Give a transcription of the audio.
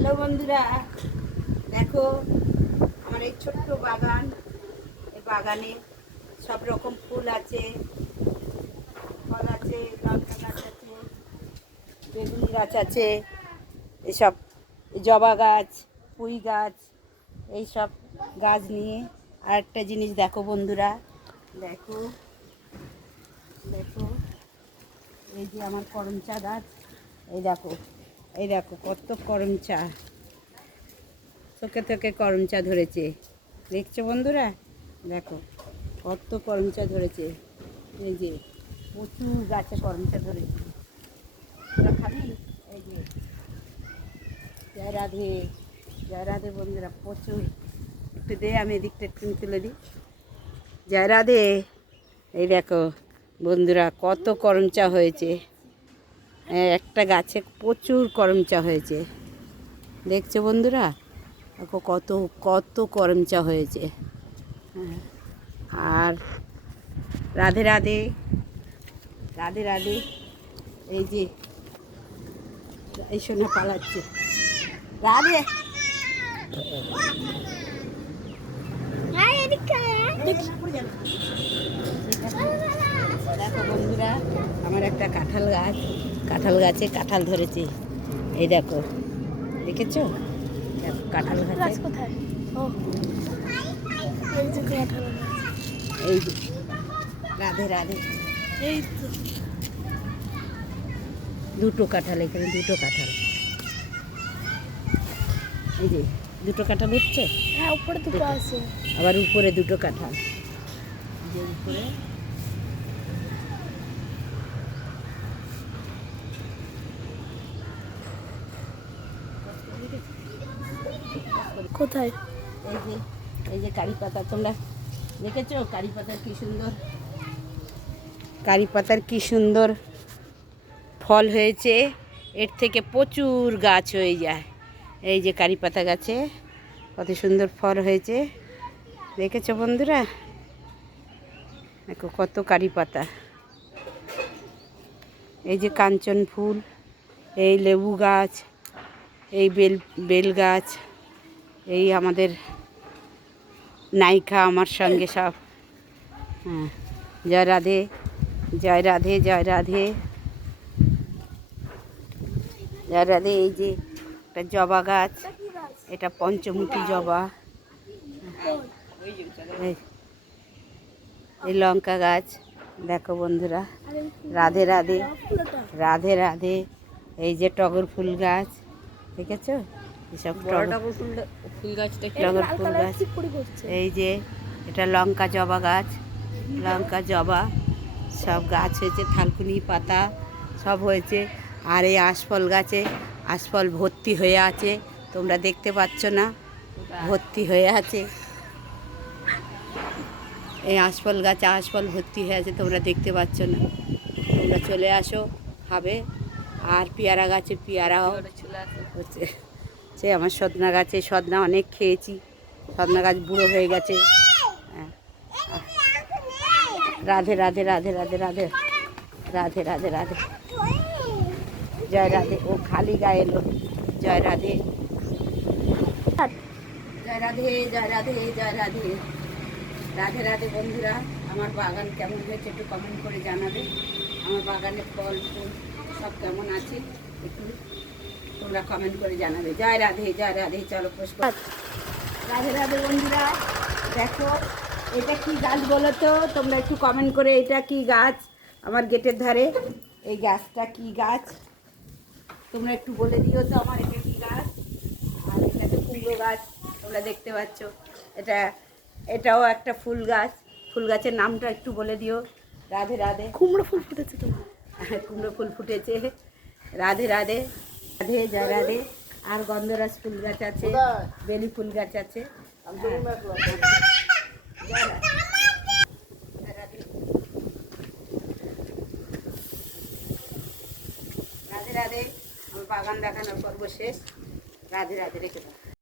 Hello বন্ধুরা, দেখো আমার এই ছোট্ট বাগান। এই বাগানে সব রকম ফুল আছে, ফল আছে, লঙ্কা গাছ আছে, বেগুনি গাছ আছে, এসব জবা গাছ, পুঁই গাছ, এইসব গাছ নিয়ে আরেকটা জিনিস দেখো বন্ধুরা, দেখো দেখো এই যে আমার করমচা গাছ। এই দেখো, এই দেখো কত করমচা, চোখে চোখে করমচা ধরেছে, দেখছো বন্ধুরা? দেখো কত করমচা ধরেছে, এই যে প্রচুর গাছে করমচা ধরেছে। তোরা খাবি? এই যে জয় রাধে, জয় রাধে বন্ধুরা, প্রচুর। একটু দে, আমি এদিকটা একটু তুলে দিই। জয় রাধে। এই দেখো বন্ধুরা কত করমচা হয়েছে, একটা গাছে প্রচুর করমচা হয়েছে, দেখছো বন্ধুরা? দেখো কত কত করমচা হয়েছে। আর রাধে রাধে, রাধে রাধে। এই যে এই সোনা পালাচ্ছে, রাধে। দেখো বন্ধুরা, আমার একটা কাঁঠাল গাছ, কাঁঠাল গাছে কাঁঠাল ধরেছে। এই দেখো, দেখেছো? কাঁঠাল গাছ কোথায়? এই যে রাধে রাধে। এই তো দুটো কাঁঠাল, এখানে দুটো কাঁঠাল, এই যে দুটো কাঁঠাল হচ্ছে। হ্যাঁ, উপরে দুটো আছে, আবার উপরে দুটো কাঁঠাল, যে উপরে। কোথায়? এই যে, এই যে কারি পাতা, তোমরা দেখেছো কারি পাতার কি সুন্দর, কারি পাতার কি সুন্দর ফল হয়েছে। এর থেকে প্রচুর গাছ হয়ে যায়। এই যে কারি পাতা গাছে কত সুন্দর ফল হয়েছে, দেখেছো বন্ধুরা? দেখো কত কারি পাতা। এই যে কাঞ্চন ফুল, এই লেবু গাছ, এই বেল গাছ, এই আমাদের নায়িকা আমার সঙ্গে সব। হ্যাঁ, জয় রাধে, জয় রাধে, জয় রাধে, জয় রাধে। এই যে একটা জবা গাছ, এটা পঞ্চমুখী জবা। এই লঙ্কা গাছ, দেখো বন্ধুরা। রাধে রাধে, রাধে রাধে। এই যে টগর ফুল গাছ, দেখেছো? এসব টগর ফুল গাছটা, টগর ফুল গাছ। এই যে এটা লঙ্কা জবা গাছ, লঙ্কা জবা, সব গাছ হয়েছে, থালকুনি পাতা সব হয়েছে। আর এই আশফল গাছে আশফল ভর্তি হয়ে আছে, তোমরা দেখতে পাচ্ছ না, ভর্তি হয়ে আছে। এই আশফল গাছে আশফল ভর্তি হয়ে আছে, তোমরা দেখতে পাচ্ছ না। তোমরা চলে আসো, খাবে। আর পেয়ারা গাছে পেয়ারাও হচ্ছে। সে আমার সজনা গাছে সজনা অনেক খেয়েছি, সজনা গাছ বুড়ো হয়ে গেছে। হ্যাঁ, রাধে রাধে, রাধে রাধে, রাধে রাধে, রাধে রাধে, জয় রাধে। ও খালি গায়ে এলো, জয় রাধে, জয় রাধে, জয় রাধে, জয় রাধে, রাধে রাধে। বন্ধুরা, আমার বাগান কেমন হয়েছে একটু কমেন্ট করে জানাবে। আমার বাগানে ফল ফুল সব কেমন আছে একটু তোমরা কমেন্ট করে জানাবে। জয় রাধে, জয় রাধে। চলো পুষ্প। রাধে রাধে বন্ধুরা, দেখো এটা কি গাছ বলো তো তোমরা একটু কমেন্ট করে। এটা কি গাছ আমার গেটের ধারে? এই গাছটা কি গাছ তোমরা একটু বলে দিও তো আমার, এটা কি গাছ? আর এটা তো কুমড়ো গাছ, তোমরা দেখতে পাচ্ছ। এটাও একটা ফুল গাছ, ফুল গাছের নামটা একটু বলে দিও। রাধে রাধে। কুমড়ো ফুল ফুটেছে তোমার? কুমড়ো ফুল ফুটেছে। রাধে রাধে, রাধে, জয় রাধে। আর গন্ধরাজ ফুল গাছ আছে, বেলি ফুল গাছ আছে। রাধে রাধে। আমার বাগান দেখানোর পর্ব শেষ। রাধে রাধে, রেখে দাও।